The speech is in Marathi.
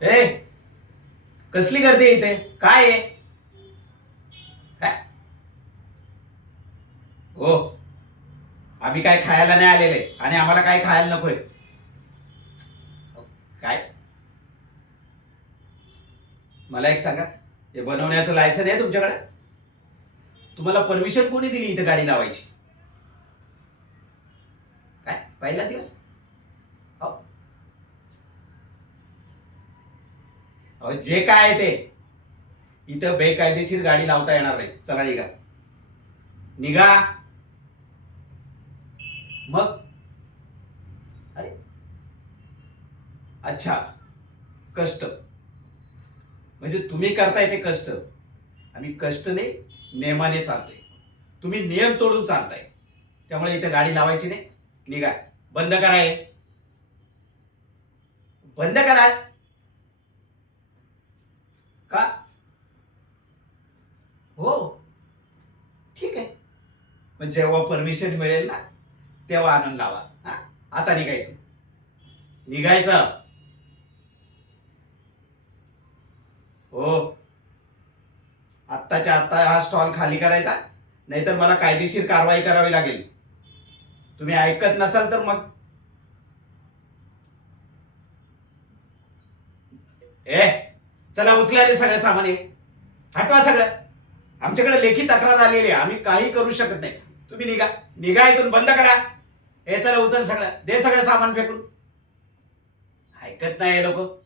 ए, कसली गर्दी आहे इथे? काय आहे? काय? हो, आम्ही काय खायला नाही आलेले आणि आम्हाला काय खायला नकोय. काय? मला एक सांगा, हे बनवण्याचं लायसन आहे तुमच्याकडे? तुम्हाला परमिशन कोणी दिली इथे गाडी लावायची? काय पहिला दिवस? अहो, अहो, जे काय आहे ते इथं बेकायदेशीर गाडी लावता येणार नाही. चला निघा. निघा. मग? अरे, अच्छा, कष्ट म्हणजे तुम्ही करताय ते कष्ट. आम्ही कष्ट नाही, नियमाने चालतोय. तुम्ही नियम तोडून चालताय, त्यामुळे इथे गाडी लावायची नाही. निघा. बंद करा हे. बंद करा. का? हो, ठीक आहे. मग जेव्हा परमिशन मिळेल ना, तेव्हा आणून लावा. हा, आता निघायचं. निघायचं. हो, आत्ताच्या आत्ता हा स्टॉल खाली करायचा, नाहीतर मला कायदेशीर कारवाई करावी लागेल. तुम्ही ऐकत नसाल तर मग ए, चला उचला रे सगळं सामान हे. हटवा सगळं. आमच्याकडे लेखी तक्रार आलेली आहे, आम्ही काही करू शकत नाही. तुम्ही निघा. निघा इथून. बंद करा. हे चला उचल सगळं. दे सगळं सामान फेकून. ऐकत नाही हे लोक.